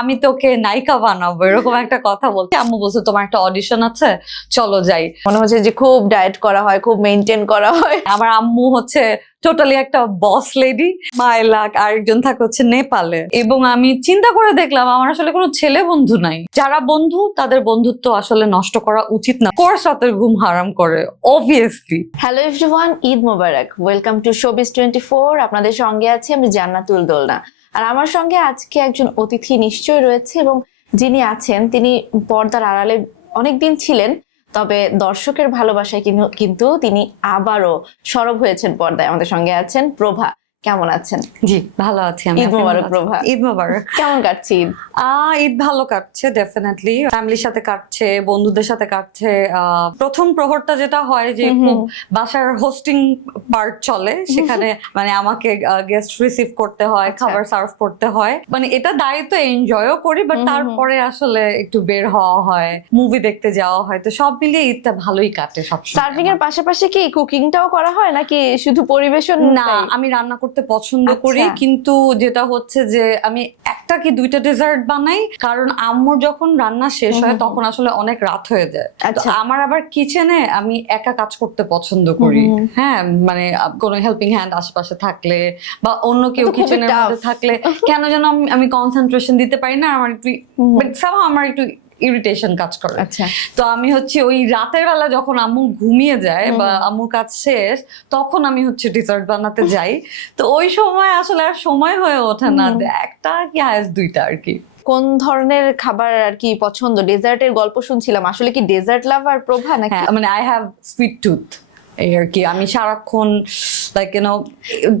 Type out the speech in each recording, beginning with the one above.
আমি তোকে নায়িকা বানাবো এরকম একটা কথা বলতে আম্মু বলছে তোমার একটা অডিশন আছে চলো যাই। মনে হচ্ছে যে খুব ডায়েট করা হয়, খুব মেনটেন করা হয়। আমার আম্মু হচ্ছে টোটালি একটা বস লেডি, মাইলাক আরেকজন থাকে হচ্ছে নেপালে। এবং আমি চিন্তা করে দেখলাম আমার আসলে কোনো ছেলে বন্ধু নাই। যারা বন্ধু তাদের বন্ধুত্ব আসলে নষ্ট করা উচিত না। কোর্স রাতের ঘুম হারাম করে obviously. Hello everyone, Eid Mubarak. Welcome to showbiz 24। আপনাদের সঙ্গে আছি আমি জান্নাতুল দোলনা। আর আমার সঙ্গে আজকে একজন অতিথি নিশ্চয়ই রয়েছে, এবং যিনি আছেন তিনি পর্দার আড়ালে অনেকদিন ছিলেন, তবে দর্শকের ভালোবাসায় কিন্তু তিনি আবারও সরব হয়েছেন পর্দায়। আমাদের সঙ্গে আছেন প্রভা। কেমন আছেন? জি ভালো আছি আমি। ঈদ মোবারক প্রভা। ঈদ মোবারক। কেমন কাটছে ঈদ? ঈদ ভালো কাটছে, ডেফিনেটলি ফ্যামিলির সাথে কাটছে, বন্ধুদের সাথে কাটছে। প্রথম প্রহরটা যেটা হয় যে খুব বাসার হোস্টিং পার্ট চলে, সেখানে মানে আমাকে গেস্ট রিসিভ করতে হয়, খাবার সার্ভ করতে হয়, মানে এটা দায়িত্ব এনজয়ও করি, বাট তারপরে আসলে একটু বের হওয়া হয়, মুভি দেখতে যাওয়া হয়, তো সব মিলিয়ে ঈদটা ভালোই কাটে। সব সার্ভিং এর পাশাপাশি কি কুকিংটাও করা হয় নাকি শুধু পরিবেশন? না, আমি রান্না করতে পছন্দ করি, কিন্তু যেটা হচ্ছে যে আমি একটা কি দুইটা ডেজার্ট বানাই, কারণ আম্মুর যখন রান্না শেষ হয় তখন আসলে অনেক রাত হয়ে যায়। আমার আবার কিচেনে আমি একা কাজ করতে পছন্দ করি। হ্যাঁ, মানে কোনো হেল্পিং হ্যান্ড আশেপাশে থাকলে বা অন্য কেউ কিচেনের মধ্যে থাকলে কেন যেন আমি কনসেন্ট্রেশন দিতে পারি না, আমার একটু আমার একটু ইরিটেশন কাজ করে। তো আমি হচ্ছে ওই রাতের বেলা যখন আম্মু ঘুমিয়ে যায় বা আম্মুর কাজ শেষ, তখন আমি হচ্ছে ডেজার্ট বানাতে যাই। তো ওই সময় আসলে আর সময় হয়ে ওঠে না, একটা কি হায়েস্ট দুইটা আর কি। কোন ধরনের খাবার আর কি পছন্দ? ডেজার্টের গল্প শুনছিলাম, আসলে কি ডেজার্ট লাভার প্রভা নাকি? মানে আই হ্যাভ সুইট টুথ এই আর কি। আমি সারাক্ষণ লাইক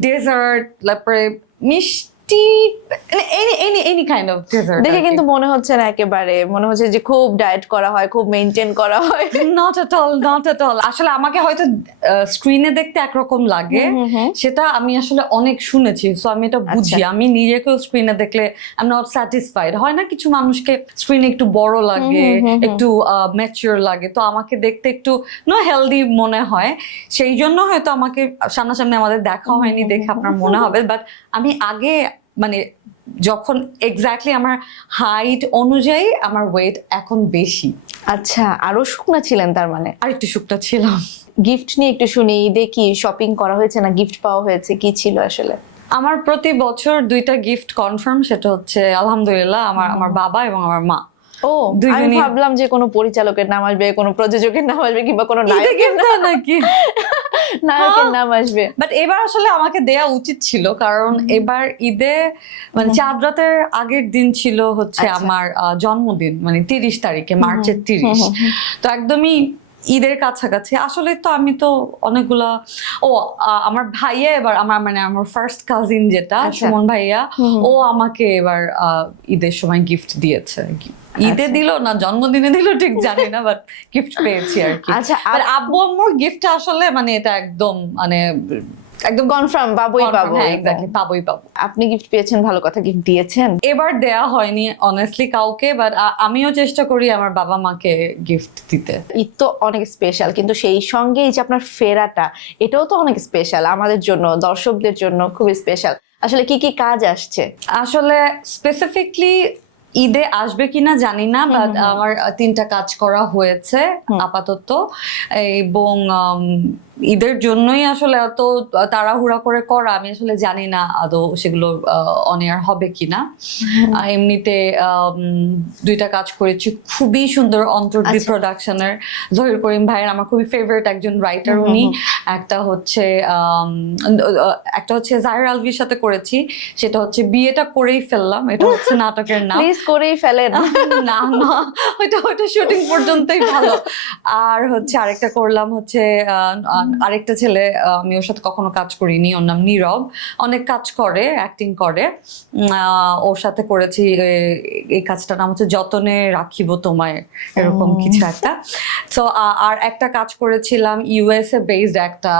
ডেজার্ট, তারপরে মিষ্টি, any kind of dessert দেখে কিন্তু মনে হচ্ছে না, একেবারে মনে হচ্ছে যে খুব ডায়েট করা হয়, খুব মেনটেন করা হয়। not at all. আসলে আমাকে হয়তো স্ক্রিনে দেখতে একরকম লাগে, সেটা আমি আসলে অনেক শুনেছি, সো আমি এটা বুঝি। আমি নিজেকেও স্ক্রিনে দেখলে আই এম নট স্যাটিসফাইড। হয় না, কিছু মানুষকে স্ক্রিনে একটু বড় লাগে, একটু ম্যাচিওর লাগে, তো আমাকে দেখতে একটু হেলদি মনে হয়। সেই জন্য হয়তো আমাকে সামনাসামনি আমাদের দেখা হয়নি দেখে আপনার মনে হবে, বাট আমি আগে মানে যখন এক্স্যাক্টলি আমার হাইট অনুযায়ী আমার ওয়েট এখন বেশি। আচ্ছা, আরো শুকনা ছিলেন তার মানে? আর একটু শুকনা ছিলাম। গিফট নিয়ে একটু শুনি, ঈদে কি শপিং করা হয়েছে না গিফট পাওয়া হয়েছে, কি ছিল আসলে? আমার প্রতি বছর দুইটা গিফট কনফার্ম, সেটা হচ্ছে আলহামদুলিল্লাহ আমার বাবা এবং আমার মা। আমি ভাবলাম যে কোনো পরিচালকের নাম আসবে, কোনো প্রযোজকের নাম আসবে, কিংবা কোনো নায়কের নাম নাকি নায়কের নাম আসবে। বাট এবার আসলে আমাকে দেয়া উচিত ছিল, কারণ এবার ঈদে মানে চাঁদ রাতের আগের দিন ছিল হচ্ছে আমার জন্মদিন, মানে 30 তারিখে, মার্চের 30। তো একদমই ঈদের কাছাকাছি আসলে। তো আমি তো অনেকগুলা আমার ভাইয়া এবার আমার ফার্স্ট কাজিন যেটা সুমন ভাইয়া, ও আমাকে এবার ঈদের সময় গিফট দিয়েছে। ঈদে দিল না জন্মদিনে দিল ঠিক জানি না, বাট গিফট পেয়েছি আর কি। আচ্ছা, আব্বু আম্মুর গিফট আসলে মানে এটা একদম একদম কনফার্ম পাবোই পাবো। এক্স্যাক্টলি পাবোই পাবো। আপনি গিফট পেয়েছেন, ভালো কথা। গিফট দিয়েছেন? এবার দেয়া হয়নি অনেস্টলি কাউকে, বাট আমিও চেষ্টা করি আমার বাবা মাকে গিফট দিতে। ঈদ তো অনেক স্পেশাল, কিন্তু সেই সঙ্গে এই যে আপনার ফেরাটা, এটাও তো অনেক স্পেশাল আমাদের জন্য, দর্শকদের জন্য খুব স্পেশাল। আসলে কি কি কাজ আসছে? আসলে স্পেসিফিকলি ঈদে আসবে কিনা জানি না, বাট আমার 3টা কাজ করা হয়েছে আপাতত, এবং ঈদের জন্যই আসলে এত তাড়াহুড়া করে করা, আমি আসলে জানি না আদৌ সেগুলো অন এয়ার হবে কিনা। এমনিতে 2টা কাজ করেছি খুবই সুন্দর, অন্তর্দ্বীপ প্রোডাকশনের জহির করিম ভাইয়ের আমার খুবই ফেভারিট একজন রাইটার উনি। একটা হচ্ছে জাহির আলভির সাথে করেছি, সেটা হচ্ছে বিয়েটা করেই ফেললাম, এটা হচ্ছে নাটকের নাম। প্লিজ করেই ফেলেন না ওইটা শুটিং পর্যন্তই ভালো। আর হচ্ছে আরেকটা করলাম হচ্ছে আরেকটা ছেলে, আমি ওর সাথে কখনো কাজ করিনি, ওর নাম নীরব, অনেক কাজ করে, অ্যাক্টিং করে, ওর সাথে করেছি। এই কাজটার নাম হচ্ছে যতনে রাখিব তোমায়, এরকম কিছু একটা। তো আর একটা কাজ করেছিলাম ইউএসএ বেসড একটা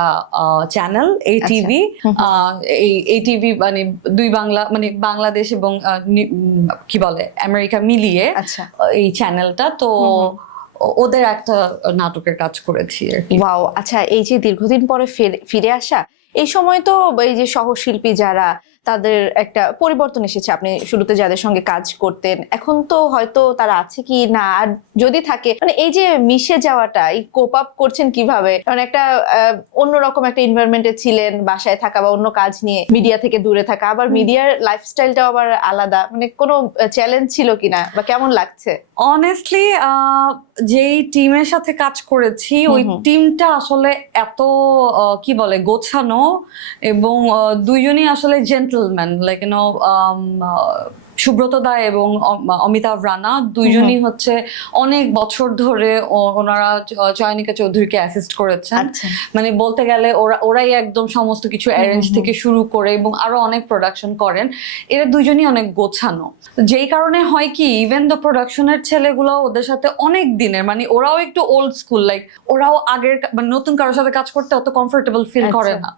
চ্যানেল, ATV। ATV মানে দুই বাংলা, মানে বাংলাদেশ এবং কি বলে আমেরিকা মিলিয়ে এই চ্যানেলটা, তো ওদের একটা নাটকের কাজ করেছি আর কি। ওয়াও, আচ্ছা, এই যে দীর্ঘদিন পরে ফিরে আসা, এই সময় তো এই যে সহশিল্পী যারা তাদের একটা পরিবর্তন এসেছে। আপনি শুরুতে যাদের সঙ্গে কাজ করতেন এখন তো হয়তো তারা আছে কি না, আর যদি থাকে মানে এই যে মিশে যাওয়াটা, এই কোপ আপ করছেন কিভাবে? কারণ একটা অন্যরকম একটা এনভায়রনমেন্টে ছিলেন, বাসায় থাকা বা অন্য কাজ নিয়ে মিডিয়া থেকে দূরে থাকা, আবার মিডিয়ার লাইফস্টাইলটাও আবার আলাদা, মানে কোনো চ্যালেঞ্জ ছিল কিনা বা কেমন লাগছে? অনেস্টলি যেই টিমের সাথে কাজ করেছি ওই টিমটা আসলে এত কি বলে গোছানো, এবং দুইজনই আসলে জেন্টলম্যান, লাইক সুব্রত দা এবং অমিতাভ রানা দুইজনই হচ্ছে অনেক বছর ধরে ওনারা চয়নিকা চৌধুরীকে অ্যাসিস্ট করেছেন। আচ্ছা। মানে বলতে গেলে ওরাই একদম সমস্ত কিছু অ্যারেঞ্জ থেকে শুরু করে এবং আরো অনেক প্রোডাকশন করেন। এরা দুইজনই অনেক গোছানো, যেই কারণে হয় কি ইভেন দ্য প্রোডাকশনের ছেলেগুলো ওদের সাথে অনেক দিনের, মানে ওরাও একটু ওল্ড স্কুল, লাইক ওরাও আগের মানে নতুন কারোর সাথে কাজ করতে অত কমফোর্টেবল ফিল করে না।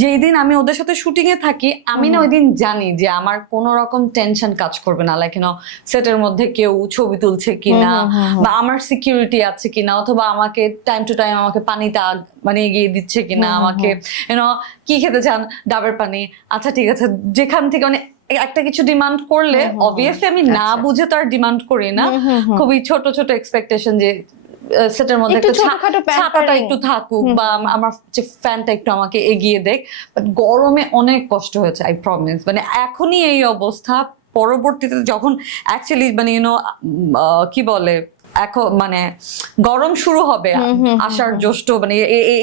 যেই দিন আমি ওদের সাথে শুটিং এ থাকি আমি না ওই দিন জানি যে আমার কোনো রকম টেনশন কাজ করবে না, লাইক সেটের মধ্যে কেউ ছবি তুলছে কিনা বা আমার সিকিউরিটি আছে কিনা, অথবা আমাকে টাইম টু টাইম আমাকে পানিটা মানে এগিয়ে দিচ্ছে কিনা, আমাকে কি খেতে চান, ডাবের পানি, আচ্ছা ঠিক আছে, যেখান থেকে মানে একটা কিছু ডিমান্ড করলে অবভিয়াসলি আমি না বুঝে তো আর ডিমান্ড করি না, খুবই ছোট ছোট এক্সপেকটেশন যে সেটার মধ্যে ছাতাটা একটু থাকুক বা আমার যে ফ্যানটা একটু আমাকে এগিয়ে দেখ। বাট গরমে অনেক কষ্ট হয়েছে, আই প্রমিস। মানে এখনই এই অবস্থা, পরবর্তীতে যখন অ্যাকচুয়ালি মানে কি বলে এখন মানে গরম শুরু হবে আষাঢ় জ্যৈষ্ঠ মানে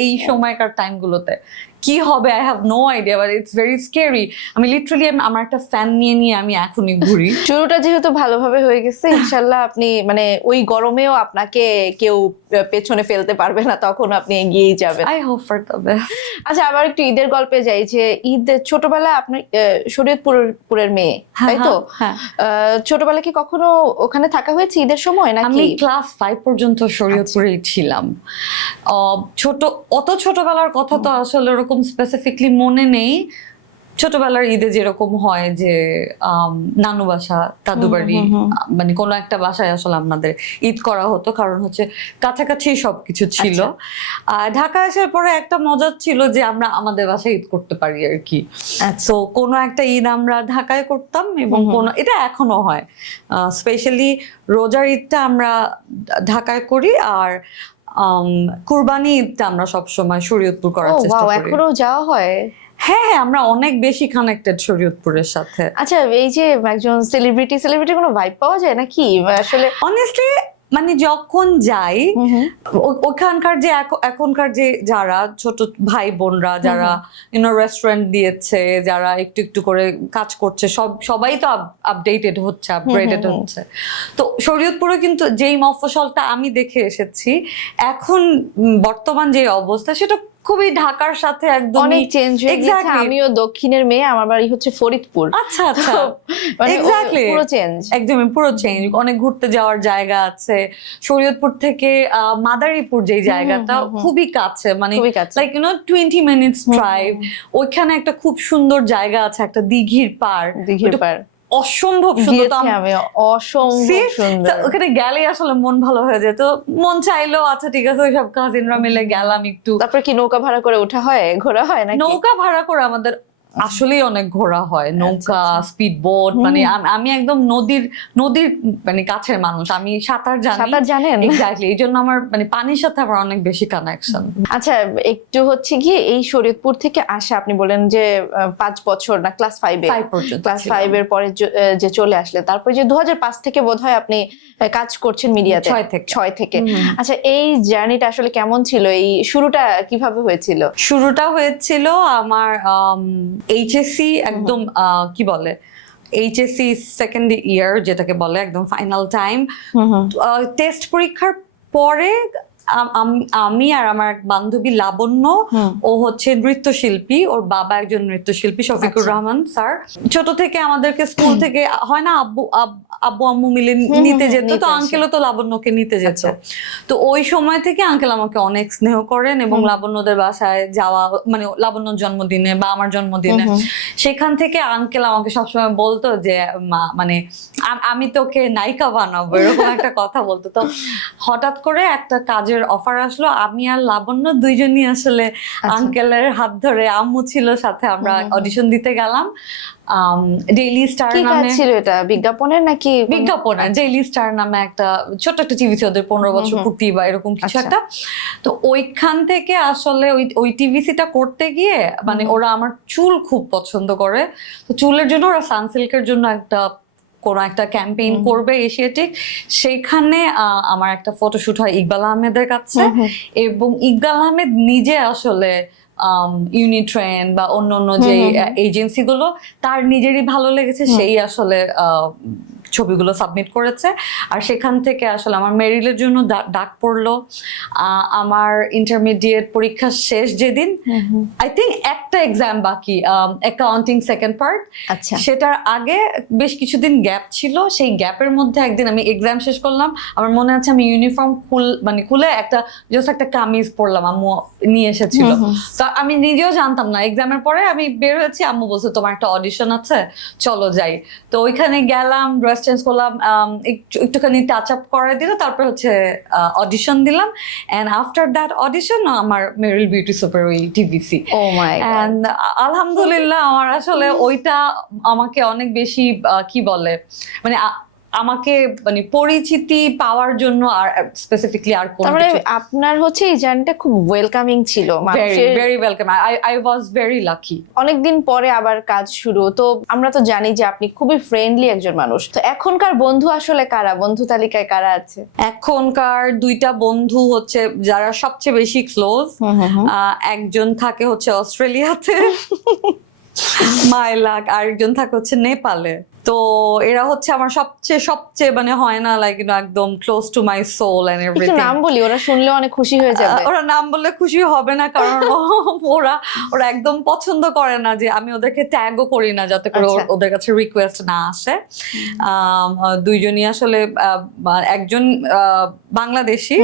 এই সময়কার টাইম গুলোতে কি হবে I have no idea, but it's very scary. আমি লিটারালি আমার একটা ফ্যান নিয়ে আমি এখনই ঘুরি। শুরুটা যেহেতু ভালোভাবে হয়ে গেছে, ইনশাল্লাহ আপনি মানে ওই গরমেও আপনাকে কেউ পেছনে ফেলতে পারবে না, তখন আপনি এগিয়েই যাবেন। I hope for the best. আচ্ছা, আবার একটু ঈদের গল্পে যাই, যে ঈদ ছোটবেলায় আপনি শরীয়তপুরের মেয়ে, তাই তো? ছোটবেলায় কি কখনো ওখানে থাকা হয়েছে ঈদের সময় নাকি? আমি ক্লাস 5 পর্যন্ত শরীয়তপুরেই ছিলাম। অত ছোটবেলার কথা তো আসলে ওরকম স্পেসিফিকলি মনে নেই। ছোটবেলার ঈদে যেরকম হয় যে নানু বাসা, দাদু বাড়ি, মানে কোনো একটা বাসায় আসলে আমাদের ঈদ করা হতো, কারণ হচ্ছে কাছাকাছি সবকিছু ছিল। ঢাকা আসার পরে একটা মজা ছিল যে আমরা আমাদের বাসায় ঈদ করতে পারি আর কি। সো কোনো একটা ঈদ আমরা ঢাকায় করতাম, এবং এটা এখনো হয়, স্পেশালি রোজার ঈদটা আমরা ঢাকায় করি, আর কুরবানি ঈদটা আমরা সবসময় শরীয়তপুর করার চেষ্টা করি। এখনো যাওয়া হয়? হ্যাঁ, আমরা অনেক বেশি কানেক্টেড শরীয়তপুরের সাথে। আচ্ছা, এই যে একজন সেলিব্রিটি কোনো ভাইব পাওয়া যায় নাকি আসলে? অনেস্টলি মানে যখন যাই ওখানকার যে এখনকার যে যারা ছোট ভাই বোনরা যারা রেস্টুরেন্ট দিয়েছে, যারা একটু একটু করে কাজ করছে, সবাই তো আপডেটেড হচ্ছে, আপগ্রেডেড হচ্ছে। তো শরীয়তপুরে কিন্তু যেই মফস্বলটা আমি দেখে এসেছি এখন বর্তমান যে অবস্থা, সেটা খুবই ঢাকার সাথে একদম অনেক চেঞ্জ হয়ে গেছে। আমিও দক্ষিণের মেয়ে, আমার বাড়ি হচ্ছে ফরিদপুর। আচ্ছা আচ্ছা, এক্স্যাক্টলি পুরো চেঞ্জ, একদমই পুরো চেঞ্জ। অনেক ঘুরতে যাওয়ার জায়গা আছে শরীয়তপুর থেকে। মাদারীপুর যে জায়গাটা খুবই কাছে, মানে লাইক 20 মিনিটস ড্রাইভ। ওইখানে একটা খুব সুন্দর জায়গা আছে, একটা দিঘির পাড়, অসম্ভব সুন্দর। অসম্ভব সুন্দর। ওখানে গেলে আসলে মন ভালো হয়ে যায়। তো মন চাইলো আচ্ছা ঠিক আছে, ওইসব কাজিনরা মিলে গেলাম একটু। তারপর কি নৌকা ভাড়া করে ওঠা হয়, ঘোরা হয় নাকি? নৌকা ভাড়া করে আমাদের আসলেই অনেক ঘোরা হয়, নৌকা, স্পিড বোট। মানে আমি একদম নদীর মানে কাছের মানুষ, আমি সাঁতার জানেন? এক্স্যাক্টলি, এই জন্য আমার মানে পানির সাথে আমার অনেক বেশি কানেকশন। আচ্ছা, একটু হচ্ছে গিয়ে এই শরীয়তপুর থেকে আসা, আপনি বলেন যে 5 বছর না ক্লাস 5 পর্যন্ত, ক্লাস 5 এর পরে যে চলে আসলেন, তারপর যে 2005 থেকে বোধহয় আপনি কাজ করছেন মিডিয়াতে, 6 থেকে। আচ্ছা, এই জার্নিটা আসলে কেমন ছিল? এই শুরুটা কিভাবে হয়েছিল? শুরুটা হয়েছিল আমার এইচএসসি একদম কি বলে এইচএসসি সেকেন্ড ইয়ার যেটাকে বলে, একদম ফাইনাল টাইম। টেস্ট পরীক্ষার পরে আমি আর আমার এক বান্ধবী লাবণ্য, ও হচ্ছে নৃত্যশিল্পী, ওর বাবা একজন নৃত্যশিল্পী শফিকুর রহমান স্যার। ছোট থেকে আমাদেরকে স্কুল থেকে হয় না আব্বু আম্মু মিলে নিতে যেত, তো আঙ্কেলও তো লাবণ্যকে নিতে যেত। তো ওই সময় থেকে আঙ্কেল আমাকে অনেক স্নেহ করেন, এবং লাবণ্যদের বাসায় যাওয়া, মানে লাবণ্যর জন্মদিনে বা আমার জন্মদিনে, সেখান থেকে আঙ্কেল আমাকে সবসময় বলতো যে মানে আমি তোকে নায়িকা বানাবো, এরকম একটা কথা বলতো। তো হঠাৎ করে একটা কাজের আঙ্কেলের অফার আসলো, আমি আর লাবণ্য দুইজনই আসলে আঙ্কেলের হাত ধরে, আম্মু ছিল সাথে, আমরা অডিশন দিতে গেলাম। ডেইলি স্টার কি কাজ নামে, ছিল এটা, বিজ্ঞাপনের নাকি? বিজ্ঞাপনের, ডেইলি স্টার নামে একটা ছোট একটা টিভি ছিল, ওদের 15 বছর পূর্তি বা এরকম কিছু একটা। তো ওইখান থেকে আসলে ওই টিভিসিটা করতে গিয়ে মানে ওরা আমার চুল খুব পছন্দ করে, তো চুলের জন্য ওরা সানসিল্কের জন্য কোন একটা ক্যাম্পেইন করবে এশিয়াটিক, সেইখানে আমার একটা ফটোশুট হয় ইকবাল আহমেদের কাছে, এবং ইকবাল আহমেদ নিজে আসলে ইউনিট্রেন বা অন্য যে এজেন্সি গুলো, তার নিজেরই ভালো লেগেছে, সেই আসলে ছবিগুলো সাবমিট করেছে। আর সেখান থেকে আসলে আমার মেরিলের জন্য ডাক পড়লো। আমার ইন্টারমিডিয়েট পরীক্ষা শেষ যেদিন, আই থিঙ্ক একটা এক্সাম বাকি, অ্যাকাউন্টিং সেকেন্ড পার্ট, আচ্ছা, সেটার আগে বেশ কিছুদিন গ্যাপ ছিল। সেই গ্যাপের মধ্যে একদিন আমি এক্সাম শেষ করলাম, আমার মনে আছে আমি ইউনিফর্ম খুলে জাস্ট একটা কামিজ পরলাম, আম্মু নিয়ে এসেছিল। তো আমি নিজেও জানতাম না, এক্সামের পরে আমি বের হয়েছি, আম্মু বলছে তোমার একটা অডিশন আছে, চলো যাই। তো ওইখানে গেলাম, ড্রেস চেঞ্জ করলাম, একটুখানি টাচ আপ করে দিল, তারপর হচ্ছে অডিশন দিলাম, এন্ড আফটার দ্যাট অডিশন আমার মেরিল বিউটি সুপার ওই TVC. Oh my God. And আলহামদুলিল্লাহ আমার আসলে ওইটা আমাকে অনেক বেশি কি বলে মানে আমাকে মানে পরিচিতি পাওয়ার জন্য, আর স্পেসিফিকলি আর কোন তারপরে আপনার হচ্ছে এই জার্নিটা খুব ওয়েলকামিং ছিল, very welcome, I was very lucky. অনেকদিন পরে আবার কাজ শুরু, তো আমরা তো জানি যে আপনি খুবই ফ্রেন্ডলি একজন মানুষ। তো এখনকার বন্ধু আসলে কারা, বন্ধু তালিকায় কারা আছে? এখনকার দুইটা বন্ধু হচ্ছে যারা সবচেয়ে বেশি ক্লোজ, একজন থাকে হচ্ছে অস্ট্রেলিয়াতে মাইলাক, আরেকজন থাকে হচ্ছে নেপালে। তো এরা হচ্ছে আমার সবচেয়ে মানে হয় না লাইক একদম close to my soul and একটু এভরিথিং। নাম বলি, ওরা শুনলে অনেক খুশি হয়ে যাবে। ওরা নাম বললে খুশি হবে না, কারণ ওরা একদম পছন্দ করে না যে আমি ওদেরকে ট্যাগও করি না, যাতে করে ওদের কাছে রিকোয়েস্ট না আসে। দুইজনই আসলে একজন বাংলাদেশি,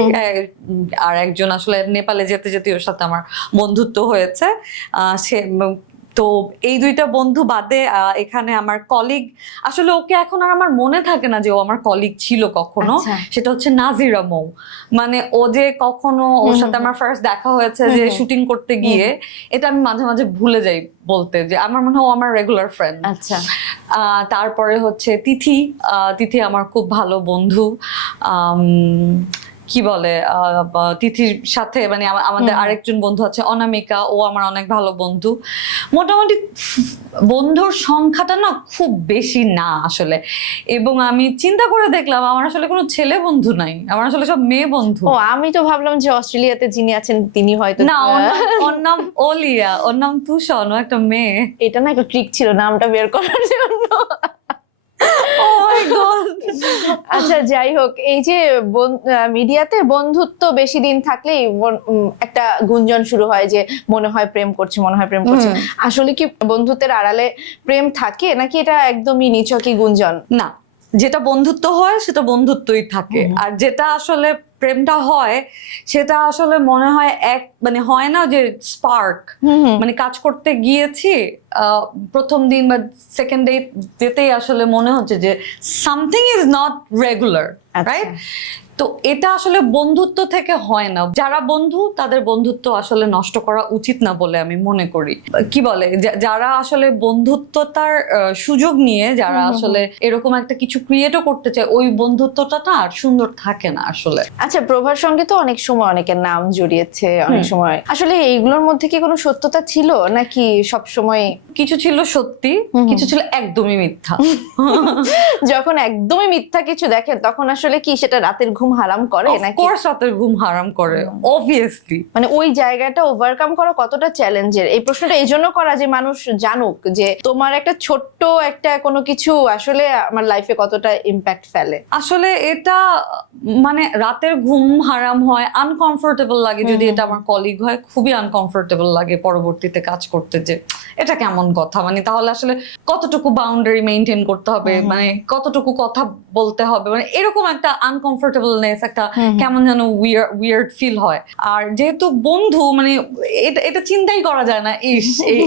আর একজন আসলে নেপালে যেতে যেতে ওর সাথে আমার বন্ধুত্ব হয়েছে। সে তো এই দুইটা বন্ধু বাদে এখানে আমার কলিগ, আসলে ওকে এখন আর আমার মনে থাকে না যে ও আমার কলিগ ছিল কখনো। সেটা হচ্ছে নাজিরা মৌ, মানে ও যে কখনো ওর সাথে আমার ফার্স্ট দেখা হয়েছে যে শুটিং করতে গিয়ে, এটা আমি মাঝে মাঝে ভুলে যাই বলতে, যে আমার মনে হয় ও আমার রেগুলার ফ্রেন্ড। আচ্ছা, তারপরে হচ্ছে তিথি আমার খুব ভালো বন্ধু। কি বলে তিথির সাথে মানে আমাদের আরেকজন বন্ধু আছে অনামিকা, ও আমার অনেক ভালো বন্ধু। মোটামুটি বন্ধুর সংখ্যাটা না খুব বেশি না আসলে, এবং আমি চিন্তা করে দেখলাম আমার আসলে কোনো ছেলে বন্ধু নাই, আমার আসলে সব মেয়ে বন্ধু। ও আমি তো ভাবলাম যে অস্ট্রেলিয়াতে যিনি আছেন তিনি হয়তো না, ওর নাম ওলিয়া, ওর নাম তুষন, ও একটা মেয়ে। এটা না একটা ট্রিক ছিল নামটা বের করার জন্য। আচ্ছা, যাই হোক, এই যে মিডিয়াতে বন্ধুত্ব বেশি দিন থাকলেই একটা গুঞ্জন শুরু হয় যে মনে হয় প্রেম করছে, আসলে কি বন্ধুত্বের আড়ালে প্রেম থাকে, নাকি এটা একদমই নিছকই গুঞ্জন? না, যেটা বন্ধুত্ব হয় সেটা বন্ধুত্বই থাকে, আর যেটা আসলে প্রেমটা হয় সেটা আসলে মনে হয় মানে হয় না যে স্পার্ক, মানে কাজ করতে গিয়েছি প্রথম দিন বা সেকেন্ড ডেতেই আসলে মনে হচ্ছে যে something is not regular, right? তো এটা আসলে বন্ধুত্ব থেকে হয় না। যারা বন্ধু তাদের বন্ধুত্ব আসলে নষ্ট করা উচিত না বলে আমি মনে করি। কি বলে, যারা আসলে বন্ধুত্বতার সুযোগ নিয়ে যারা আসলে এরকম একটা কিছু ক্রিয়েটও করতে চায়, ওই বন্ধুত্বটা না আর সুন্দর থাকে না আসলে। আচ্ছা, প্রভার সঙ্গে তো অনেক সময় অনেকের নাম জড়িয়েছে, অনেক সময় আসলে এইগুলোর মধ্যে কি কোনো সত্যতা ছিল, নাকি সব সময় কিছু ছিল সত্যি, কিছু ছিল একদমই মিথ্যা? যখন একদমই মিথ্যা কিছু দেখেন তখন আসলে কি সেটা রাতের ঘুম হারাম করে? নাকি অফকোর্স রাতের ঘুম হারাম করে, অবভিয়াসলি। মানে ওই জায়গাটা ওভারকাম করা কতটা চ্যালেঞ্জের? এই প্রশ্নটা এই জন্য করা যে মানুষ জানুক যে তোমার একটা ছোট্ট একটা কোনো কিছু আসলে আমার লাইফে কতটা ইম্প্যাক্ট ফেলে। আসলে এটা মানে রাতের ঘুম হারাম হয়, আনকমফোর্টেবল লাগে যদি এটা আমার কলিগ হয় খুবই আনকমফোর্টেবল লাগে পরবর্তীতে কাজ করতে, যে এটা কেমন কথা, মানে তাহলে আসলে কতটুকু বাউন্ডারি মেনটেন করতে হবে, মানে কতটুকু কথা বলতে হবে, মানে এরকম একটা আনকমফোর্টেবলনেস, একটা কেমন যেন উইয়ার্ড ফিল হয়। আর যেহেতু বন্ধু, মানে এটা চিন্তাই করা যায় না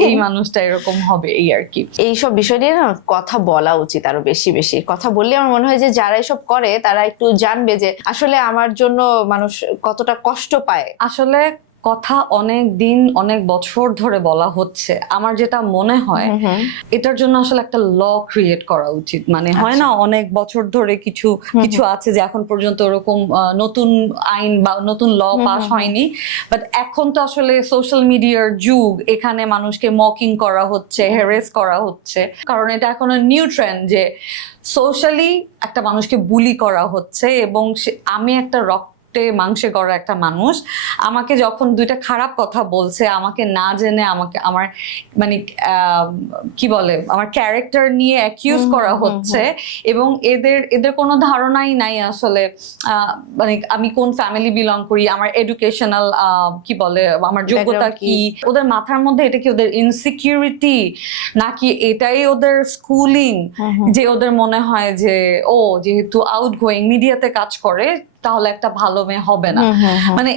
এই মানুষটা এরকম হবে, এই আর কি। এইসব বিষয় নিয়ে না কথা বলা উচিত, আরো বেশি বেশি কথা বললে আমার মনে হয় যে যারা এসব করে তারা একটু জানবে যে আসলে আমার জন্য মানুষ কতটা কষ্ট পায়। আসলে কথা অনেক দিন অনেক বছর ধরে বলা হচ্ছে, আমার যেটা মনে হয় এটার জন্য আসলে একটা ল ক্রিয়েট করা উচিত। মানে হয় না, অনেক বছর ধরে কিছু কিছু আছে যে এখন পর্যন্ত ওরকম নতুন আইন বা নতুন ল পাস হয়নি, বাট এখন তো আসলে সোশ্যাল মিডিয়ার যুগ, এখানে মানুষকে মকিং করা হচ্ছে, হ্যারেস করা হচ্ছে, কারণ এটা এখন নিউ ট্রেন্ড যে সোশ্যালি একটা মানুষকে বুলি করা হচ্ছে। এবং আমি একটা মাংসে গড়া একটা মানুষ, আমাকে যখন দুইটা খারাপ কথা বলছে, আমাকে না জেনে আমাকে আমার মানে কি বলে আমার ক্যারেক্টার নিয়ে অ্যাকিউজ করা হচ্ছে, এবং এদের কোনো ধারণাই নাই আসলে মানে আমি কোন ফ্যামিলি বিলং করি, আমার এডুকেশনাল কি বলে আমার যোগ্যতা কি, ওদের মাথার মধ্যে এটা কি ওদের ইনসিকিউরিটি নাকি এটাই ওদের স্কুলিং, যে ওদের মনে হয় যে ও যেহেতু আউটগোয়িং মিডিয়াতে কাজ করে তাহলে একটা ভালো মেয়ে হবে না। মানে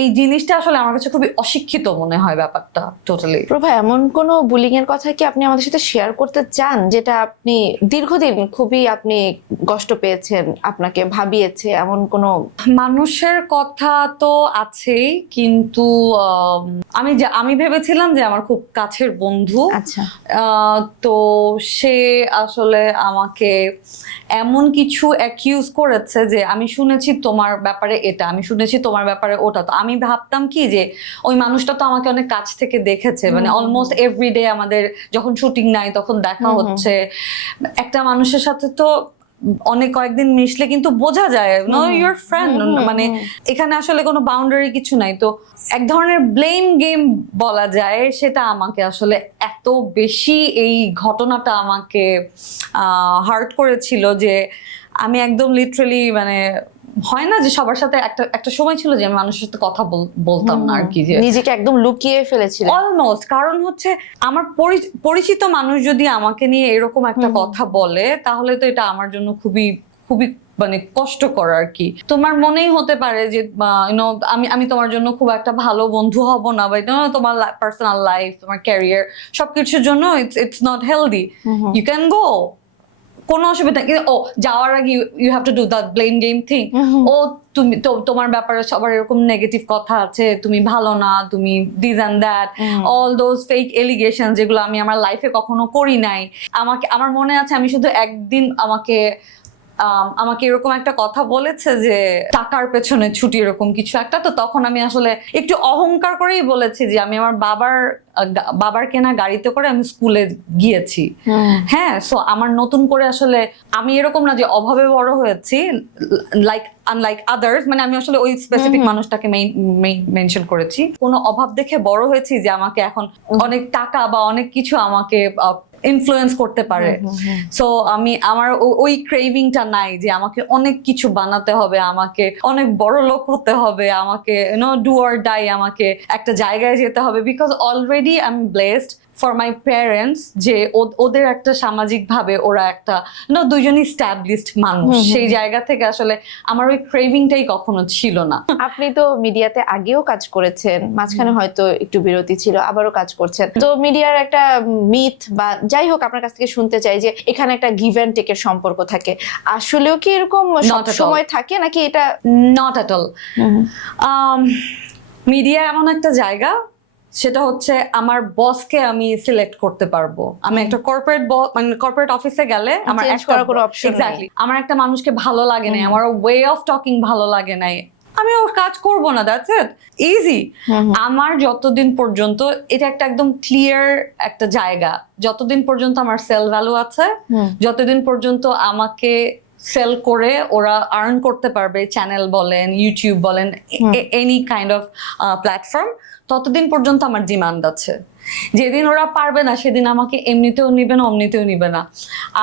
এই জিনিসটা আসলে আমার কাছে খুবই অশিক্ষিত মনে হয় ব্যাপারটা টোটালি। প্রভা, এমন কোনো বুলিং এর কথা কি আপনি আমাদের সাথে শেয়ার করতে চান যেটা আপনি দীর্ঘদিন খুবই আপনি কষ্ট পেয়েছেন, আপনাকে ভাবিয়েছে, এমন কোনো? মানুষের কথা তো আছেই, কিন্তু আমি ভেবেছিলাম যে আমার খুব কাছের বন্ধু, আচ্ছা, তো সে আসলে আমাকে এমন কিছু অ্যাকিউজ করেছে যে আমি শুনেছি তোমার ব্যাপারে এটা, আমি শুনেছি তোমার ব্যাপারে ওটা। তো আমি ভাবতাম কি যে ওই মানুষটা তো আমাকে অনেক কাছ থেকে দেখেছে, মানে অলমোস্ট এভরিডে আমাদের যখন শুটিং নাই তখন দেখা হচ্ছে। একটা মানুষের সাথে তো অনেক কয়েকদিন মিশলে কিন্তু বোঝা যায় নো ইউর ফ্রেন্ড, মানে এখানে আসলে কোনো বাউন্ডারি কিছু নাই। তো এক ধরনের ব্লেম গেম বলা যায়, সেটা আমাকে আসলে এত বেশি এই ঘটনাটা আমাকে হার্ট করেছিল যে আমি একদম লিটারালি, মানে হয় না যে সবার সাথে একটা সময় ছিল যে আমি মানুষের সাথে কথা বলতাম না আর কি, যে নিজেকে একদম লুকিয়ে ফেলেছিলেন অলমোস্ট। কারণ হচ্ছে আমার পরিচিত মানুষ যদি আমাকে নিয়ে এরকম একটা কথা বলে তাহলে তো এটা আমার জন্য খুবই খুবই মানে কষ্টকর আর কি। তোমার মনেই হতে পারে যে আমি তোমার জন্য খুব একটা ভালো বন্ধু হব না, বা তোমার পার্সোনাল লাইফ, তোমার ক্যারিয়ার, সবকিছুর জন্য it's not healthy, you can go, কোনো অসুবিধা। কিন্তু যাওয়ার আগে you have to do that blame game thing. তুমি তোমার ব্যাপারে সবার এরকম নেগেটিভ কথা আছে, তুমি ভালো না, তুমি this and that, all those fake allegation যেগুলো আমি আমার লাইফে কখনো করি নাই। আমার মনে আছে আমি শুধু একদিন আমাকে এরকম একটা কথা বলেছে যে টাকার পেছনে ছুটি, এরকম কিছু একটা। তো তখন আমি আসলে একটু অহংকার করেই বলেছি যে আমি আমার বাবার কেনা গাড়িতে করে আমি স্কুলে গিয়েছি। হ্যাঁ, সো আমার নতুন করে আসলে আমি এরকম না যে অভাবে বড় হয়েছি, আনলাইক আদার্স, মানে আমি আসলে ওই স্পেসিফিক মানুষটাকে মেনশন করেছি। কোনো অভাব দেখে বড় হয়েছি যে আমাকে এখন অনেক টাকা বা অনেক কিছু আমাকে ইনফ্লুয়েন্স করতে পারে। সো আমার ওই ক্রেভিংটা নাই যে আমাকে অনেক কিছু বানাতে হবে, আমাকে অনেক বড় লোক হতে হবে, আমাকে ডু অর ডাই, আমাকে একটা জায়গায় যেতে হবে, because already I am blessed for my parents যে ওদের একটা সামাজিক ভাবে ওরা একটা দুইজনই স্ট্যাবলিশড মানুষ। সেই জায়গা থেকে আসলে আমার ওই ক্রেভিংটাই কখনো ছিল না। আপনি তো মিডিয়াতে আগেও কাজ করেছেন, মাঝখানে হয়তো একটু বিরতি ছিল, আবারও কাজ করছেন। তো মিডিয়ার একটা মিথ বা যাই হোক আপনার কাছ থেকে শুনতে চাই যে এখানে একটা গিভ অ্যান্ড টেকের সম্পর্ক থাকে, আসলেও কি এরকম সব সময় থাকে নাকি এটা? Not at all. মিডিয়া এমন একটা জায়গা, সেটা হচ্ছে আমার বসকে আমি সিলেক্ট করতে পারবো। আমি একটা কর্পোরেট অফিসে গেলে আমার এক্স্যাক্টলি আমার একটা মানুষকে ভালো লাগে নাই, আমার ওয়ে অফ টকিং ভালো লাগে নাই, আমি ওর কাজ করব না, দ্যাটস ইট, ইজি। আমার যতদিন পর্যন্ত এটা একটা একদম ক্লিয়ার একটা জায়গা, যতদিন পর্যন্ত আমার সেল ভ্যালু আছে, যতদিন পর্যন্ত আমাকে সেল করে ওরা আর্ন করতে পারবে, চ্যানেল বলেন, ইউটিউব বলেন, এনি কাইন্ড অফ প্ল্যাটফর্ম, ততদিন পর্যন্ত আমার ডিমান্ড আছে। যেদিন ওরা পারবে না সেদিন আমাকে এমনিতেও নিবে না, অমনিতেও নিবে না।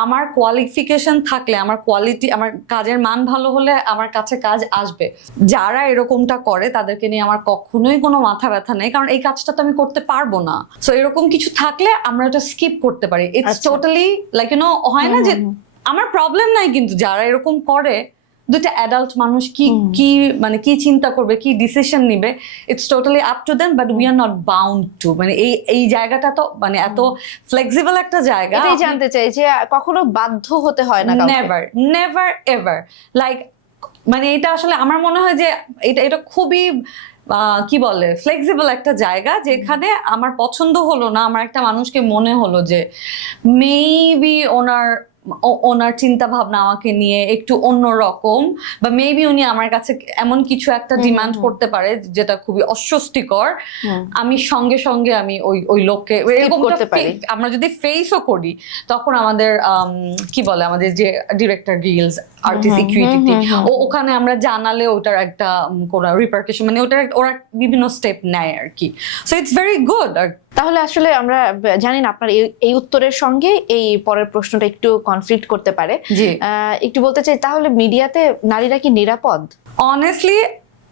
আমার কোয়ালিফিকেশন থাকলে, আমার কোয়ালিটি, আমার কাজের মান ভালো হলে আমার কাছে কাজ আসবে। যারা এরকমটা করে তাদেরকে নিয়ে আমার কখনোই কোনো মাথা ব্যথা নেই, কারণ এই কাজটা তো আমি করতে পারবো না। সো এরকম কিছু থাকলে আমরা এটা স্কিপ করতে পারি। It's totally like you know, হয় না যে আমার প্রবলেম নাই, কিন্তু যারা এরকম করে, দুইটা অ্যাডাল্ট মানুষ কি কি মানে কি চিন্তা করবে, কি ডিসিশন নিবে, it's totally up to them, but we are not bound to. মানে এই জায়গাটা তো মানে এত ফ্লেক্সিবল একটা জায়গা। এটাই জানতে চাই যে কখনো বাধ্য হতে হয় না কাউকে? Never never ever. লাইক মানে এটা আসলে আমার মনে হয় যে এটা খুবই কি বলে ফ্লেক্সিবল একটা জায়গা, যেখানে আমার পছন্দ হলো না, আমার একটা মানুষকে মনে হলো যে মেবি ওনার চিন্তা ভাবনা আমাকে নিয়ে একটু অন্যরকম, বা মেবি উনি আমার কাছে এমন কিছু একটা ডিমান্ড করতে পারে যেটা খুবই অস্বস্তিকর, আমি সঙ্গে সঙ্গে আমি ওই লোককে করতে পারি। আমরা যদি ফেসও করি, তখন আমাদের কি বলে আমাদের যে ডিরেক্টর গিলস আর্টিস্ট ইকুইটি, ওখানে আমরা জানালে ওটার একটা কোনো রিপারকেশন, মানে ওরা বিভিন্ন স্টেপ নেয় আর কি। So it's very good. তাহলে আসলে আমরা জানি না আপনার এই উত্তরের সঙ্গে এই পরের প্রশ্নটা একটু কনফ্লিক্ট করতে পারে। জি, একটু বলতে চাই, তাহলে মিডিয়াতে নারীরা কি নিরাপদ? অনেস্টলি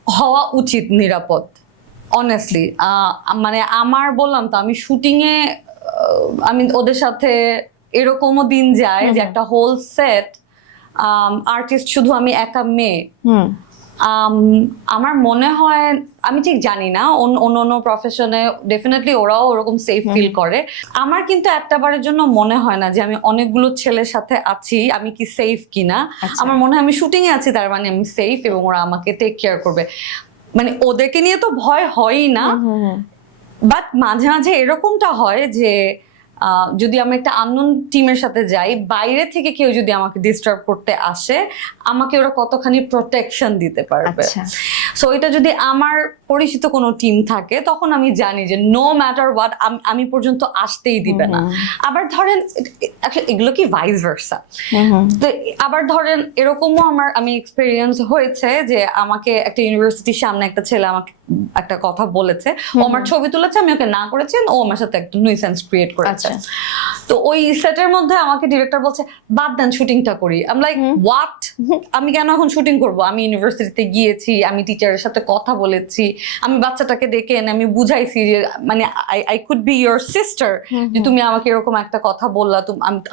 হওয়া উচিত নিরাপদ। অনেস্টলি মানে আমার বললাম তো, আমি শুটিং এ আমি ওদের সাথে এরকমও দিন যায় যে একটা হোল সেট আর্টিস্ট, শুধু আমি একা মেয়ে। আমার মনে হয়, আমি ঠিক জানি না অন্য প্রফেশনে ডেফিনেটলি ওরাও ওরকম সেফ ফিল করে। আমার কিন্তু একটা বারের জন্য মনে হয় না যে আমি অনেকগুলো ছেলের সাথে আছি আমি কি সেফ কিনা। আমার মনে হয় আমি শুটিং এ আছি, তার মানে আমি সেফ, এবং ওরা আমাকে টেক কেয়ার করবে। মানে ওদেরকে নিয়ে তো ভয় হয়ই না, বাট মাঝে মাঝে এরকমটা হয় যে যদি আমি একটা আননোন টিমের সাথে যাই, বাইরে থেকে কেউ যদি আমাকে ডিস্টার্ব করতে আসে, আমাকে ওরা কতখানি প্রোটেকশন দিতে পারবে। সো এটা যদি আমার পরিচিত কোনো টিম থাকে, তখন আমি জানি যে নো ম্যাটার হোয়াট আমি পর্যন্ত আসতেই দিবে না। আবার ধরেন এগুলো কি ভাইস ভার্সা, তো আবার ধরেন এরকমও আমি এক্সপেরিয়েন্স হয়েছে যে আমাকে একটা ইউনিভার্সিটির সামনে একটা ছেলে আমাকে একটা কথা বলেছে, ও আমার ছবি তুলেছে, আমি ওকে না করেছি, ও আমার সাথে একটা নুইসেন্স ক্রিয়েট করেছে। তো ওই সেটের মধ্যে আমাকে ডিরেক্টর বলছে বাদ দেন, শুটিংটা করি। আই এম লাইক হোয়াট, আমি কেন এখন শুটিং করব? আমি ইউনিভার্সিটিতে গিয়েছি, আমি টিচারের সাথে কথা বলেছি, আমি বাচ্চাটাকে ডেকে এনে আমি বুঝাইছি যে মানে I could be your sister, যে তুমি আমাকে এরকম একটা কথা বললা,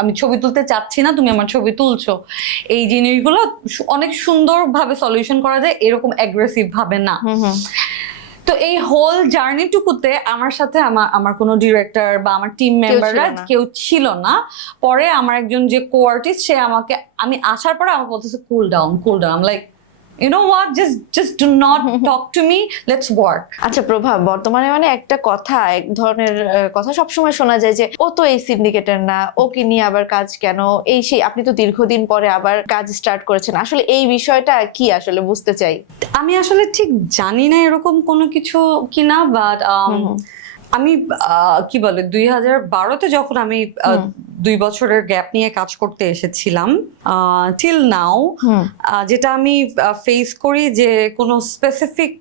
আমি ছবি তুলতে চাচ্ছি না, তুমি আমার ছবি তুলছো। এই জিনিসগুলো অনেক সুন্দরভাবে সলিউশন করা যায়, এরকম অ্যাগ্রেসিভ ভাবে না। তো এই হোল জার্নিটুকুতে আমার সাথে আমার কোনো ডিরেক্টর বা আমার টিম মেম্বাররা কেউ ছিল না। পরে আমার একজন যে কো আর্টিস্ট, সে আমাকে, আমি আসার পরে আমাকে বলতেছে cool down, I am like, you know what, just do not talk to me, let's work. আচ্ছা প্রভা, বর্তমানে মানে একটা কথা, এক ধরনের কথা সবসময় শোনা যায় যে ও তো এই সিন্ডিকেটের না, ওকে নিয়ে আবার কাজ কেন, এই সেই। আপনি তো দীর্ঘদিন পরে আবার কাজ স্টার্ট করেছেন, আসলে এই বিষয়টা কি আসলে বুঝতে চাই। আমি আসলে ঠিক জানি না এরকম কোনো কিছু কিনা, বাট আমি কি বলে 2012-তে যখন আমি 2 বছরের গ্যাপ নিয়ে কাজ করতে এসেছিলাম, টিল নাও যেটা আমি ফেস করি, যে কোনো স্পেসিফিক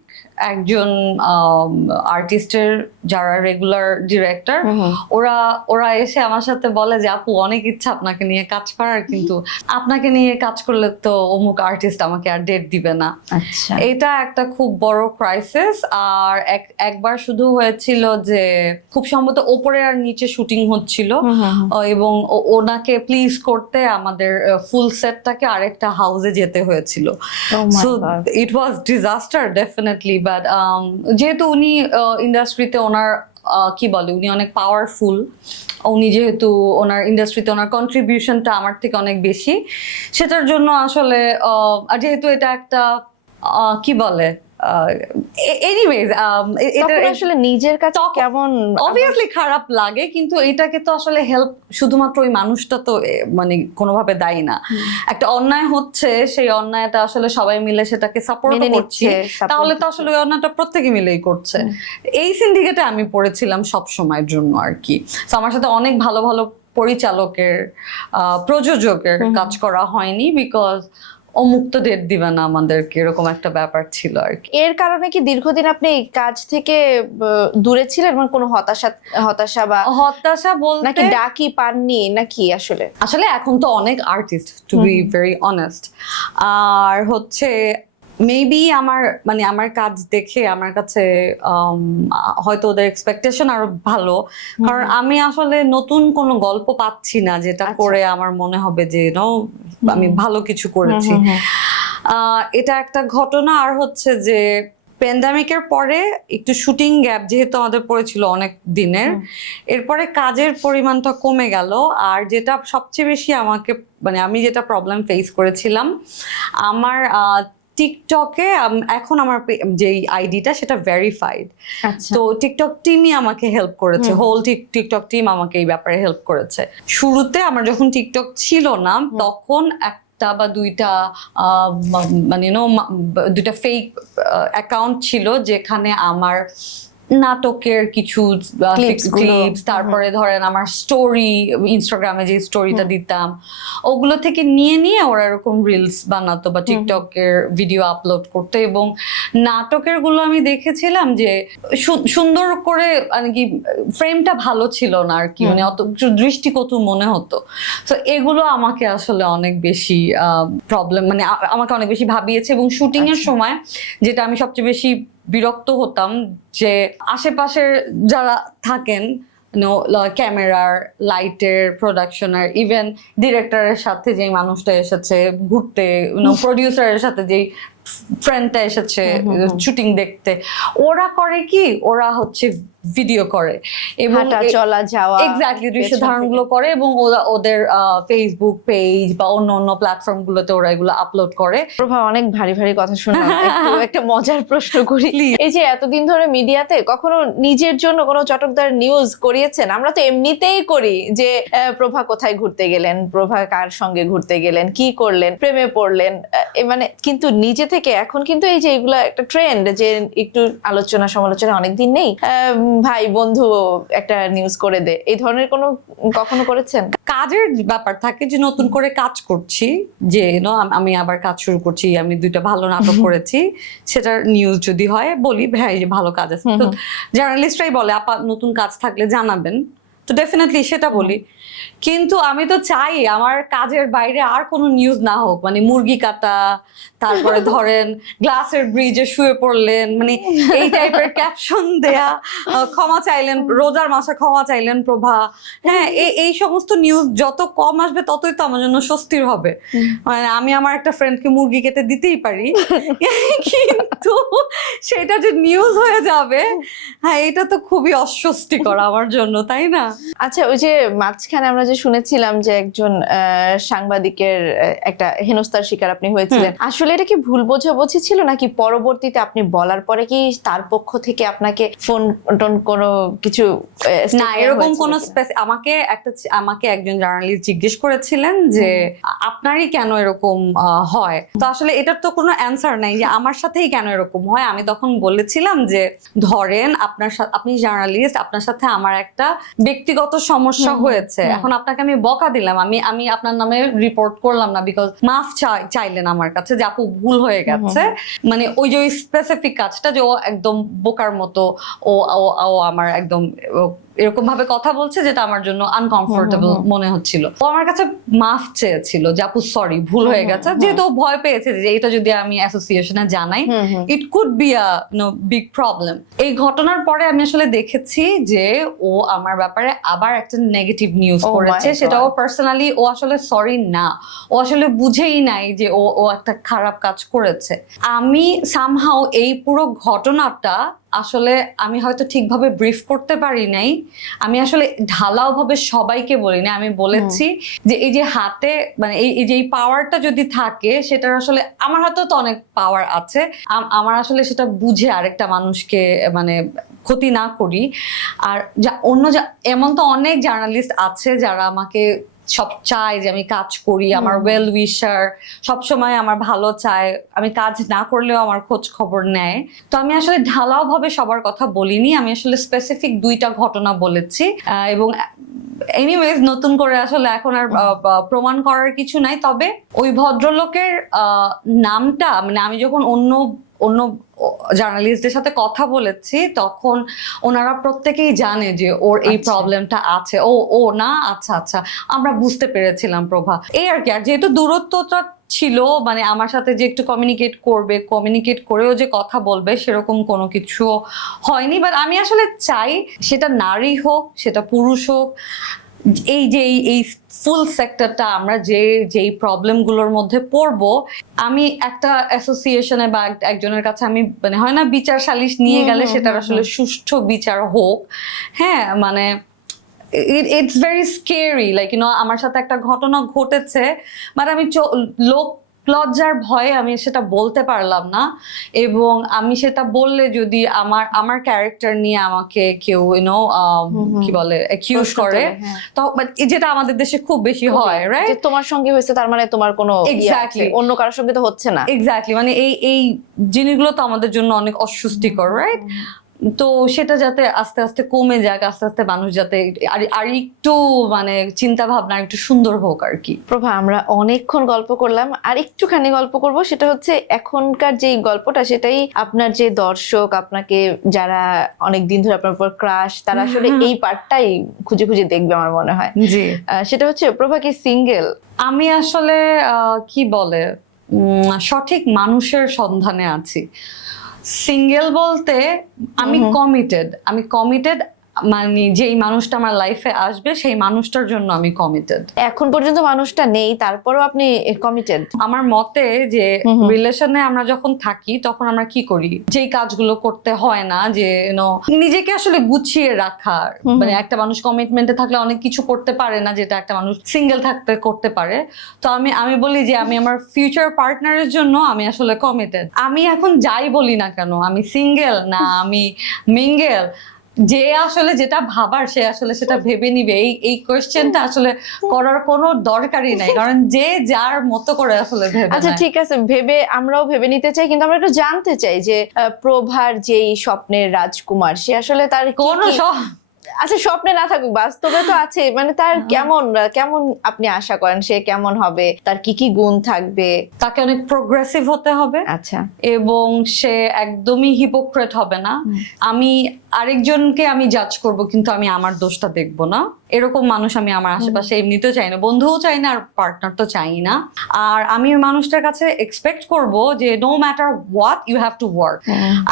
একজন আর্টিস্টের যারা রেগুলার ডিরেক্টর, ওরা এসে আমার সাথে বলে যে আপু অনেক ইচ্ছা আপনাকে নিয়ে কাজ করার, কিন্তু আপনাকে নিয়ে কাজ করলে তো অমুক আর্টিস্ট আমাকে আর ডেট দিবে না। এটা একটা খুব বড় ক্রাইসিস। আর একবার শুধু হয়েছিল যে খুব সম্ভবত ওপরে আর নিচে শুটিং হচ্ছিল, এবং ওনাকে প্লিজ করতে আমাদের ফুল সেটটাকে আরেকটা হাউসে যেতে হয়েছিল। So it was disaster definitely. But যেহেতু উনি ইন্ডাস্ট্রিতে ওনার কি বলে, উনি অনেক পাওয়ারফুল, উনি যেহেতু ওনার ইন্ডাস্ট্রিতে ওনার কন্ট্রিবিউশনটা আমার থেকে অনেক বেশি, সেটার জন্য আসলে যেহেতু এটা একটা কি বলে এনিওয়েজ, এটা আসলে নিজের কাছে কেমন অবভিয়াসলি খারাপ লাগে, কিন্তু এটাকে তো আসলে হেল্প শুধুমাত্র ওই মানুষটা তো মানে কোনোভাবে দায়ী না। একটা অন্যায় হচ্ছে, সেই অন্যায়টা আসলে সবাই মিলে সেটাকে সাপোর্ট করছে, তাহলে তো আসলে ওই অন্যায়টা প্রত্যেকে মিলেই করছে। এই সিন্ডিকেটে আমি পড়েছিলাম সব সময়ের জন্য আর কি। তো আমার সাথে অনেক ভালো ভালো পরিচালকের, প্রযোজকের কাজ করা হয়নি, বিকজ ও মুক্ত ডেট দিবে না আমাদেরকে, এরকম একটা ব্যাপার ছিল আর কি। এর কারণে কি দীর্ঘদিন আপনি এই কাজ থেকে দূরে ছিলেন, মানে কোনো হতাশা বা হতাশা নাকি বলতে ডাকি পাননি নাকি? আসলে আসলে এখন তো অনেক artist, to be very honest, আর হচ্ছে মেবি আমার কাজ দেখে আমার কাছে হয়তো ওদের এক্সপেকটেশন আরো ভালো, কারণ আমি আসলে নতুন কোনো গল্প পাচ্ছি না যেটা করে আমার মনে হবে যে আমি ভালো কিছু করেছি। এটা একটা ঘটনা। আর হচ্ছে যে প্যান্ডামিকের পরে একটু শুটিং গ্যাপ যেহেতু আমাদের পড়েছিল অনেক দিনের, এরপরে কাজের পরিমাণটা কমে গেল। আর যেটা সবচেয়ে বেশি আমাকে আমি যেটা প্রবলেম ফেস করেছিলাম, আমার টিকটকে এখন আমার যে আইডিটা সেটা ভেরিফাইড, তো টিকটক টিমই আমাকে হেল্প করেছে, হোল টিকটক টিম আমাকে এই ব্যাপারে হেল্প করেছে। শুরুতে আমার যখন টিকটক ছিল না তখন একটা বা দুইটা দুইটা ফেক অ্যাকাউন্ট ছিল যেখানে আমার নাটকের কিছু ক্লিপস, তারপরে ধরেন আমার স্টোরি, ইনস্টাগ্রামে যে স্টোরিটা দিতাম ওগুলো থেকে নিয়ে নিয়ে ওরা এরকম রিলস বানাতো বা টিকটকের ভিডিও আপলোড করতো। এবং নাটকের গুলো আমি দেখেছিলাম যে সুন্দর করে কি ফ্রেমটা ভালো ছিল না আর কি, অত দৃষ্টিকটু মনে হতো। তো এগুলো আমাকে আসলে অনেক বেশি প্রবলেম, আমাকে অনেক বেশি ভাবিয়েছে। এবং শুটিং এর সময় যেটা আমি সবচেয়ে বেশি বিরক্ত হতাম যে আশেপাশের যারা থাকেন, ক্যামেরার, লাইটের, প্রোডাকশনের, ইভেন ডিরেক্টরের সাথে যে মানুষটা এসেছে ঘুরতে, প্রডিউসারের সাথে যেই ফ্রেন্ডটা এসেছে শুটিং দেখতে, ওরা করে কি, ওরা হচ্ছে ভিডিও করে এবং চলা যাওয়া এক্স্যাক্টলি দৃশ্য ধারণগুলো করে এবং ওদের ফেসবুক পেজ বা অন্য অন্য প্ল্যাটফর্ম গুলোতে ওরা এগুলো আপলোড করে। প্রভা, অনেক ভারী ভারী কথা শুনলাম, একটু একটা মজার প্রশ্ন করি। এই যে এতদিন ধরে মিডিয়াতে কখনো নিজের জন্য কোনো চটকদার নিউজ করিয়েছেন? আমরা তো এমনিতেই করি যে প্রভা কোথায় ঘুরতে গেলেন, প্রভা কার সঙ্গে ঘুরতে গেলেন, কি করলেন, প্রেমে পড়লেন, কিন্তু নিজে থেকে এখন কিন্তু এই যে এগুলা একটা ট্রেন্ড যে একটু আলোচনা সমালোচনা অনেকদিন নেই, ভাই বন্ধু একটা নিউজ করে দে, এই ধরনের কখনো করেছেন? কাজের ব্যাপার থাকে যে নতুন করে কাজ করছি, যে আমি আবার কাজ শুরু করছি, আমি 2টা ভালো নাটক করেছি, সেটার নিউজ যদি হয় বলি ভাই যে ভালো কাজ আছে, তো জার্নালিস্টরাই বলে আপা নতুন কাজ থাকলে জানাবেন, তো ডেফিনেটলি সেটা বলি। কিন্তু আমি তো চাই আমার কাজের বাইরে আর কোনো নিউজ না হোক, মুরগি কাটা, তারপরে ধরেন গ্লাসের ব্রিজে শুয়ে পড়লেন, এই টাইপের ক্যাপশন দেয়া, ক্ষমা চাইলেন, রোজার মাসে ক্ষমা চাইলেন প্রভা, হ্যাঁ এই সমস্ত নিউজ যত কম আসবে ততই তো আমার জন্য স্বস্তির হবে। আমি আমার একটা ফ্রেন্ডকে মুরগি কেটে দিতেই পারি, কিন্তু সেটা যে নিউজ হয়ে যাবে, হ্যাঁ এটা তো খুবই অস্বস্তিকর আমার জন্য, তাই না? আচ্ছা, ওই যে মাঝখানে আমরা যে শুনেছিলাম যে একজন সাংবাদিকের একটা হেনস্থার শিকার আপনি হয়েছিলেন, আসলে এটা কি ভুল বোঝাবুঝি ছিল নাকি পরবর্তীতে আপনি বলার পরে কি তার পক্ষ থেকে আপনাকে ফোন টোন কোনো কিছু? না, এরকম কোনো আমাকে একজন জার্নালিস্ট জিজ্ঞেস করেছিলেন যে আপনারই কেন এরকম হয়, তো আসলে এটার তো কোনো অ্যান্সার নাই যে আমার সাথেই কেন এরকম হয়। আমি তখন বলেছিলাম যে ধরেন আপনি জার্নালিস্ট, আপনার সাথে আমার একটা ব্যক্তিগত সমস্যা হয়েছে, এখন আপনাকে আমি বকা দিলাম, আমি আপনার নামে রিপোর্ট করলাম না, বিকজ মাফ চাইলেন আমার কাছে যে আপু ভুল হয়ে গেছে, ওই যে স্পেসিফিক কাজটা যে ও একদম বোকার মতো, ও আমার একদম এরকম ভাবে কথা বলছে যেটা আমার জন্য আনকমফোর্টেবল মনে হচ্ছিল। ও আমার কাছে মাফ চেয়েছিল যে আপু সরি ভুল হয়ে গেছে, যেহেতু ও ভয় পেয়েছে যে এটা যদি আমি অ্যাসোসিয়েশনে জানাই it could be a big problem. এই ঘটনার পরে আমি আসলে দেখেছি যে ও আমার ব্যাপারে আবার একটা নেগেটিভ নিউজ করেছে, সেটা ও পার্সোনালি, ও আসলে সরি না, ও আসলে বুঝেই নাই যে ও একটা খারাপ কাজ করেছে। আমি সামহাও এই পুরো ঘটনাটা আসলে আমি হয়তো ঠিকভাবে ব্রিফ করতে পারি নাই, আমি আসলে ঢালাও ভাবে সবাইকে বলি না, আমি বলেছি যে এই যে হাতে এই যে এই পাওয়ারটা যদি থাকে, সেটার আসলে আমার হাতেও তো অনেক পাওয়ার আছে, আমার আসলে সেটা বুঝে আরেকটা মানুষকে ক্ষতি না করি। আর এমন তো অনেক জার্নালিস্ট আছে যারা আমাকে সব চায় যে আমি কাজ করি, আমার ওয়েল উইশার, সবসময় আমার ভালো চায়, আমি কাজ না করলেও আমার খোঁজ খবর নেয়। তো আমি আসলে ঢালাও ভাবে সবার কথা বলিনি, আমি আসলে স্পেসিফিক 2টা ঘটনা বলেছি। এবং এনিওয়েজ নতুন করে আসলে এখন আর প্রমাণ করার কিছু নাই। তবে ওই ভদ্রলোকের নামটা, মানে আমি যখন অন্য জার্নালিস্টদের সাথে কথা বলেছি তখন ওনারা প্রত্যেকেই জানে যে ওর এই প্রবলেমটা আছে। ও না, আচ্ছা আচ্ছা, আমরা বুঝতে পেরেছিলাম প্রভা, এই আর কি। আর যেহেতু দূরত্বটা ছিল, মানে আমার সাথে যে একটু কমিউনিকেট করবে, কমিউনিকেট করেও যে কথা বলবে, সেরকম কোনো কিছু হয়নি। বাট আমি আসলে চাই সেটা নারী হোক, সেটা পুরুষ হোক, এই যে এই ফুল সেক্টরটা আমরা যেই প্রবলেমগুলোর মধ্যে পড়বো, আমি একটা অ্যাসোসিয়েশনে বা একজনের কাছে আমি, মানে হয় না বিচার সালিশ নিয়ে গেলে সেটার আসলে সুষ্ঠু বিচার হোক। হ্যাঁ, মানে ইটস ভেরি স্কেরি, লাইক আমার সাথে একটা ঘটনা ঘটেছে, মানে আমি লোক লজ্জার ভয়ে আমি সেটা বলতে পারলাম না। এবং আমি সেটা বললে যদি আমার ক্যারেক্টার নিয়ে আমাকে কেউ কি বলে অ্যাকিউজ করে, তো যেটা আমাদের দেশে খুব বেশি হয়, রাইট? তোমার সঙ্গে হয়েছে তার মানে তোমার কোনো এক্স্যাক্টলি অন্য কারোর সঙ্গে তো হচ্ছে না। এক্স্যাক্টলি, মানে এই জিনিসগুলো তো আমাদের জন্য অনেক অস্বস্তিকর, রাইট? তো সেটা যাতে আস্তে আস্তে কমে যাক, আস্তে আস্তে মানুষ যাতে আর একটু মানে চিন্তা ভাবনা একটু সুন্দর হোক আর কি। প্রভা, আমরা অনেকক্ষণ গল্প করলাম, আর একটুখানি গল্প করব। সেটা হচ্ছে এখনকার যে গল্পটা, সেটাই আপনার যে দর্শক, আপনাকে যারা অনেক দিন ধরে আপনার উপর ক্রাশ, তারা আসলে এই পার্টটাই খুঁজে খুঁজে দেখবে আমার মনে হয়। জি, সেটা হচ্ছে প্রভা কি সিঙ্গেল? আমি আসলে কি বলে সঠিক মানুষের সন্ধানে আছি। সিঙ্গেল বলতে আমি কমিটেড, মানে যেই মানুষটা আমার লাইফে আসবে সেই মানুষটার জন্য আমি কমিটেড। এখন পর্যন্ত মানুষটা নেই, তারপরেও আপনি কমিটেড? আমার মতে যে রিলেশনে আমরা যখন থাকি তখন আমরা কি করি, যেই কাজগুলো করতে হয় না, যে নিজেকে আসলে গুছিয়ে রাখা। মানে একটা মানুষ কমিটমেন্টে থাকলে অনেক কিছু করতে পারে না, যেটা একটা মানুষ সিঙ্গেল থাকতে করতে পারে। তো আমি বলি যে আমি আমার ফিউচার পার্টনারের জন্য আমি আসলে কমিটেড। আমি এখন যাই বলি না কেন, আমি সিঙ্গেল না আমি মিঙ্গেল, যে আসলে যেটা ভাবার সে আসলে সেটা ভেবে নিবে। এই কোয়েশ্চেনটা আসলে করার কোনো দরকারই নাই, কারণ যে যার মতো করে আসলে ভেবে। আচ্ছা ঠিক আছে, আমরাও ভেবে নিতে চাই, কিন্তু আমরা একটু জানতে চাই যে প্রভার যেই স্বপ্নের রাজকুমার, সে আসলে তার কোনো আচ্ছা স্বপ্নে না থাকুক, বাস্তবে তো আছে, মানে তার কেমন আপনি আশা করেন সে কেমন হবে, তার কি কি গুণ থাকবে? তাকে অনেক প্রোগ্রেসিভ হতে হবে, আচ্ছা, এবং সে একদমই হিপোক্রেট হবে না। আমি আরেকজনকে আমি জাজ করব, কিন্তু আমি আমার দোষটা দেখবো না, এরকম মানুষ আমি আমার আশেপাশে এমনিতেও চাই না, বন্ধুও চাই না, আর পার্টনার তো চাই না। আর আমি ওই মানুষটার কাছে এক্সপেক্ট করব যে no matter what you have to work.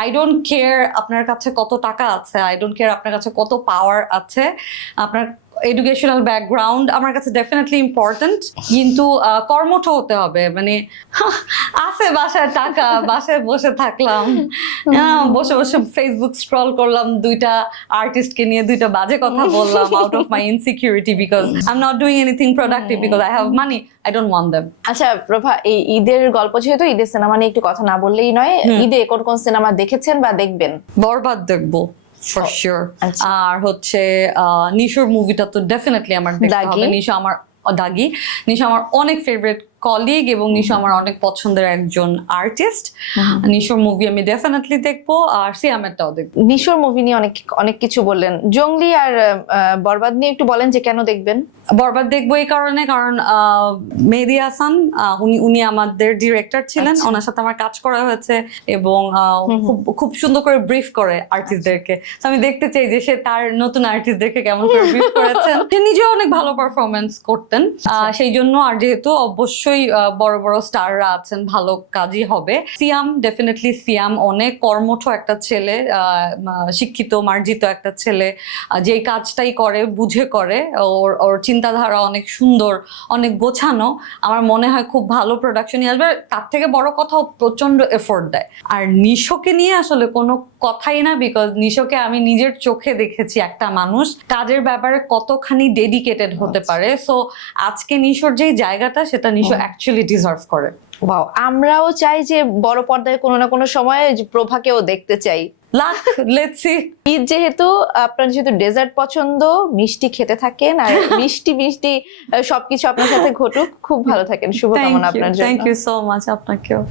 I don't care আপনার কাছে কত টাকা আছে, আই ডোন্ট কেয়ার আপনার কাছে কত পাওয়ার আছে, আপনার এডুকেশনাল ব্যাকগ্রাউন্ড আমার কাছে ডেফিনেটলি ইম্পর্টেন্ট, কিন্তু কর্মঠ হতে হবে। মানে আছে বাসায় টাকা, বাসায় বসে থাকলাম, বসে বসে ফেসবুক স্ক্রল করলাম, 2টা আর্টিস্টকে নিয়ে 2টা বাজে কথা বললাম out of my insecurity, because I am not doing anything productive, because I have money, I don't want them. আচ্ছা প্রভা, এই ঈদের গল্প যেহেতু, ঈদের সিনেমা নিয়ে একটু কথা না বললেই নয়। ঈদে কোন কোন সিনেমা দেখেছেন বা দেখবেন? বরবাদ দেখবো ফর শিওর। আর হচ্ছে নিশোর মুভিটা তো ডেফিনেটলি আমার দেখতে হবে। নিশো আমার নিশো আমার অনেক ফেভারিট কলিগ, এবং নিশো আমার অনেক পছন্দের একজন আর্টিস্ট। নিশোর মুভি আমি ডেফিনেটলি দেখবো, আর সিয়ামেরটাও দেখবো। নিশোর মুভি নিয়ে অনেক কিছু বললেন, জঙ্গলি আর বরবাদ নিয়ে একটু বলেন যে কেন দেখবেন? বরবাদ দেখবো এই কারণে, কারণ মেহেদী হাসান উনি আমাদের ডিরেক্টর ছিলেন, ওনার সাথে আমার কাজ করা হয়েছে, এবং খুব সুন্দর করে ব্রিফ করে আর্টিস্টদেরকে। আমি দেখতে চাই যে সে তার নতুন আর্টিস্টদেরকে কেমন করে ব্রিফ করেছেন। সে নিজেও অনেক ভালো পারফরমেন্স করতেন, সেই জন্য। আর যেহেতু অবশ্যই বড় বড় স্টাররা আছেন, ভালো কাজই হবে। সিয়াম, ডেফিনেটলি সিয়াম অনেক কর্মঠ একটা ছেলে, শিক্ষিত মার্জিত একটা ছেলে, যেই কাজটাই করে বুঝে করে, ওর চিন্তাধারা অনেক সুন্দর, অনেক গোছানো। আমার মনে হয় খুব ভালো প্রোডাকশনই আসবে। তার থেকে বড় কথা, প্রচন্ড এফোর্ট দেয়। আর নিশোকে নিয়ে আসলে কোনো কথাই না, বিকজ নিশোকে আমি নিজের চোখে দেখেছি একটা মানুষ কাজের ব্যাপারে কতখানি ডেডিকেটেড হতে পারে। সো আজকে নিশোর যেই জায়গাটা, সেটা নিশো অ্যাকচুয়ালি ডিজার্ভ করে। ওয়াও, আমরাও চাই যে বড় পর্দায় কোনো না কোনো সময়ে যে প্রভাকেও দেখতে চাই। Lakh, let's see. ঈদ যেহেতু, আপনার যেহেতু ডেজার্ট পছন্দ, মিষ্টি খেতে থাকেন, আর মিষ্টি মিষ্টি সবকিছু আপনার সাথে ঘটুক, খুব ভালো থাকেন, শুভকামনা আপনার জন্য। থ্যাংক ইউ সো মাচ, আপনাকেও।